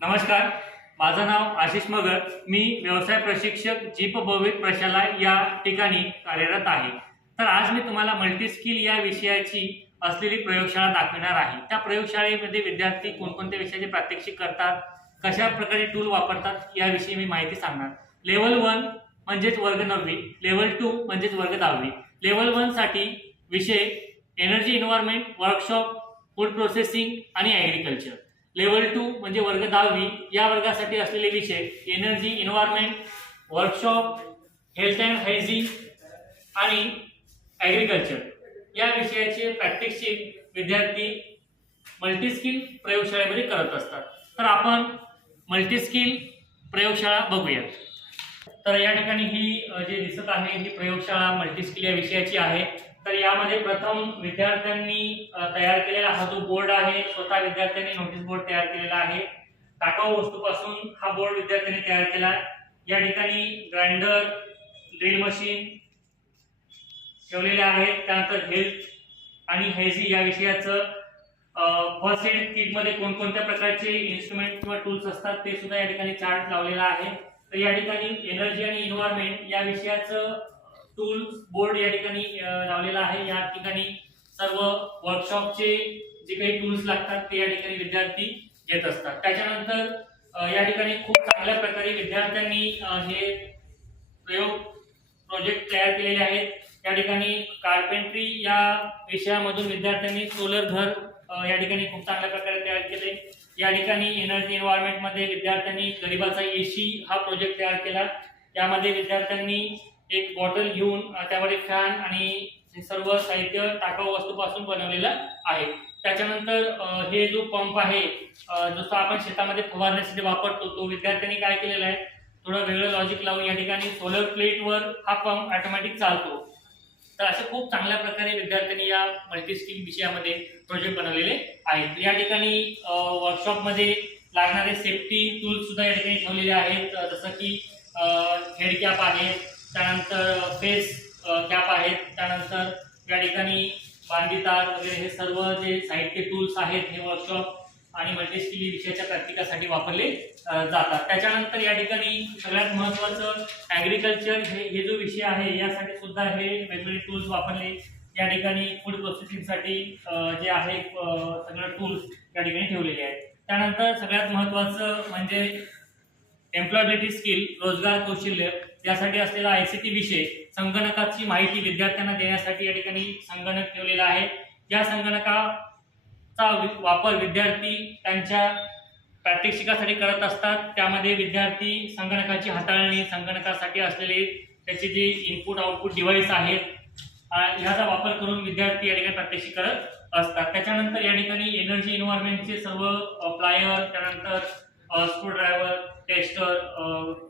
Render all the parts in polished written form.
नमस्कार, माझं नाव आशिष मगर। मी व्यवसाय प्रशिक्षक जीप भवित प्रशाला या ठिकाणी कार्यरत आहे। तर आज मी तुम्हाला मल्टी स्किल या विषयाची असलेली प्रयोगशाळा दाखवणार आहे। त्या प्रयोगशाळेमध्ये विद्यार्थी कोणकोणत्या विषयाचे प्रात्यक्षिक करतात, कशा प्रकारे टूल वापरतात याविषयी मी माहिती सांगणार। लेवल 1 म्हणजेच वर्ग 9वी, लेवल 2 म्हणजेच वर्ग 10वी। लेवल 1 साठी विषय energy environment, workshop, food processing आणि ॲग्रिकल्चर। लेवल 2 म्हणजे वर्ग 10वी या वर्गासाठी असलेले विषय energy environment, workshop, health and hygiene आणि ॲग्रिकल्चर या विषयाचे प्रात्यक्षिक विद्यार्थी मल्टी स्किल प्रयोगशाळेमध्ये करत असतात। तर आपण मल्टी स्किल प्रयोगशाळा बघूया। तर या ठिकाणी ही जे दिसत आहे ही प्रयोगशाळा मल्टी स्किल या विषयाची आहे। तर यामध्ये प्रथम विद्यार्थ्यांनी तयार केलेला हा जो बोर्ड आहे, स्वतः विद्यार्थ्यांनी नोटीस बोर्ड तयार केलेला आहे। टाकाऊ वस्तूपासून हा बोर्ड विद्यार्थ्यांनी तयार केला। या ठिकाणी ग्राइंडर, ड्रिल मशीन ठेवलेले आहेत। त्यानंतर हेल्थ आणि हायजीन या विषयाचं फर्स्ट एड किट मध्ये कोणकोणत्या प्रकारचे इन्स्ट्रुमेंट किंवा टूल्स असतात ते सुद्धा या ठिकाणी चार्ट लावलेला आहे। तर या ठिकाणी एनर्जी आणि एन्व्हायरमेंट या विषयाचं टूल्स बोर्ड या ठिकाणी लावलेला आहे। या ठिकाणी सर्व वर्कशॉपचे जे काही टूल्स लागतात ते या ठिकाणी विद्यार्थी घेत असतात। त्याच्यानंतर या ठिकाणी खूप चांगल्या प्रकारे विद्यार्थ्यांनी हे प्रोजेक्ट तयार केलेले आहेत। या ठिकाणी कार्पेंट्री या विषयामधून विद्यार्थ्यांनी सोलर घर या ठिकाणी खूप चांगल्या प्रकारे तयार केले। या ठिकाणी एनर्जी एन्व्हायरमेंट मध्ये विद्यार्थ्यांनी गरिबाचा एसी हा प्रोजेक्ट तयार केला। यामध्ये विद्यार्थ्यांनी एक बॉटल घेऊन त्यावर फॅन आणि हे सर्व साहित्य टाकाऊ वस्तूपासून बनवलेलं आहे। त्याच्यानंतर हे जो पंप आहे जसं आपण शेतामध्ये फवारण्यासाठी वापरतो तो विद्यार्थ्यांनी काय केलेला आहे, थोडं वेगळं लॉजिक लावून या ठिकाणी सोलर प्लेटवर हा पंप ऑटोमॅटिक चालतो। तर असे खूप चांगल्या प्रकारे विद्यार्थ्यांनी या मल्टी स्किल विषयामध्ये प्रोजेक्ट बनवलेले आहेत। या ठिकाणी वर्कशॉपमध्ये लागणारे सेफ्टी टूल्स सुद्धा या ठिकाणी ठेवलेले आहेत, जसं की हेड कॅप आहे, त्यानंतर फेस कॅप आहेत, त्यानंतर या ठिकाणी बांधी तार वगैरे हे सर्व जे साहित्य टूल्स आहेत हे वर्कशॉप आणि मल्टी स्किल विषयाच्या प्रॅक्टिकलसाठी वापरले जातात। त्याच्यानंतर या ठिकाणी सगळ्यात महत्त्वाचं ॲग्रिकल्चर हे जो विषय आहे यासाठी सुद्धा हे वेगवेगळे टूल्स वापरले। या ठिकाणी फूड प्रोसेसिंगसाठी जे आहे सगळं टूल्स या ठिकाणी ठेवलेले आहेत। त्यानंतर सगळ्यात महत्त्वाचं म्हणजे एम्प्लॉयबिलिटी स्किल, रोजगार कौशल्य यासाठी असलेला आयसीटी विषय, संगणकाची माहिती विद्यार्थ्यांना देण्यासाठी या ठिकाणी संगणक ठेवलेला आहे। या संगणकाचा वापर विद्यार्थी त्यांच्या प्रात्यक्षिकासाठी करत असतात। त्यामध्ये विद्यार्थी संगणकाची हाताळणी, संगणकासाठी असलेले त्याचे जे इनपुट आउटपुट डिव्हाइस आहेत ह्याचा वापर करून विद्यार्थी या ठिकाणी प्रात्यक्षिक करत असतात। त्याच्यानंतर या ठिकाणी एनर्जी एन्व्हायरमेंटचे सर्व प्लायर, त्यानंतर screw driver, tester,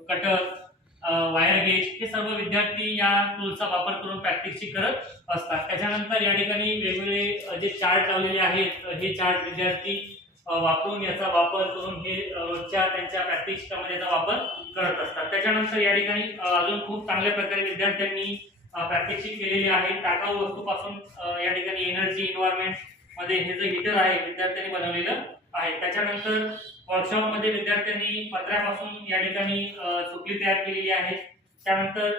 cutter, wire gauge हे सर्व विद्यार्थी या टूलचा वापर करून प्रात्यक्षिक करत असतात। त्याच्यानंतर या ठिकाणी वेगवेगळे जे चार्ट लावलेले आहेत हे चार्ट विद्यार्थी वापरून याचा वापर करून हे रोजच्या त्यांच्या प्रात्यक्षिकामध्ये याचा वापर करत असतात। त्याच्यानंतर या ठिकाणी अजून खूप चांगल्या प्रकारे विद्यार्थ्यांनी प्रात्यक्षिक केलेले आहे। टाकाऊ वस्तूपासून या ठिकाणी एनर्जी एन्व्हायरमेंट मध्ये हे जे हीटर आहे विद्यार्थ्यांनी बनवलेलं आहे। त्याच्यानंतर वर्कशॉप मध्ये विद्यार्थ्यांनी पत्र्यापासून या ठिकाणी सुकली तयार केलेली आहे। त्यानंतर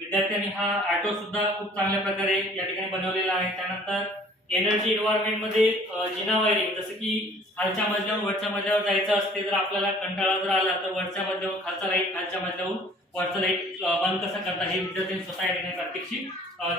विद्यार्थ्यांनी हा ऑटो सुद्धा खूप चांगल्या प्रकारे या ठिकाणी बनवलेला आहे। त्यानंतर एनर्जी एन्व्हायरमेंट मध्ये जिना वायरिंग, जसं की खालच्या मजल्यावरून वरच्या मजल्यावर जायचं असते, जर आपल्याला कंटाळा जर आला तर वरच्या मजल्यावरून खालचा लाईट, खालच्या मजल्यावरून वरचा लाईट बंद कसा करता हे विद्यार्थ्यांनी स्वतः या ठिकाणी प्रात्यक्षिक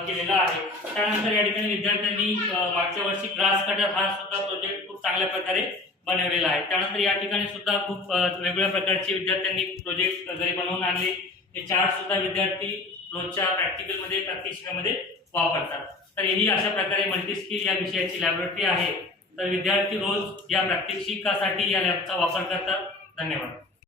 केलेला आहे। त्यानंतर या ठिकाणी विद्यार्थ्यांनी मागच्या वर्षी ग्रास कटर हा सुद्धा प्रोजेक्ट खूप चांगल्या प्रकारे बनवलेला आहे। त्यानंतर या ठिकाणी सुद्धा खूप वेगवेगळ्या प्रकारचे विद्यार्थ्यांनी प्रोजेक्ट घरी बनवून आणले। हे चार्ट सुद्धा विद्यार्थी रोजच्या प्रॅक्टिकलमध्ये प्रात्यक्षिकामध्ये वापरतात। तर ही अशा प्रकारे मल्टी स्किल या विषयाची लॅबोरेटरी आहे। तर विद्यार्थी रोज या प्रात्यक्षिकासाठी या लॅबचा वापर करतात। धन्यवाद।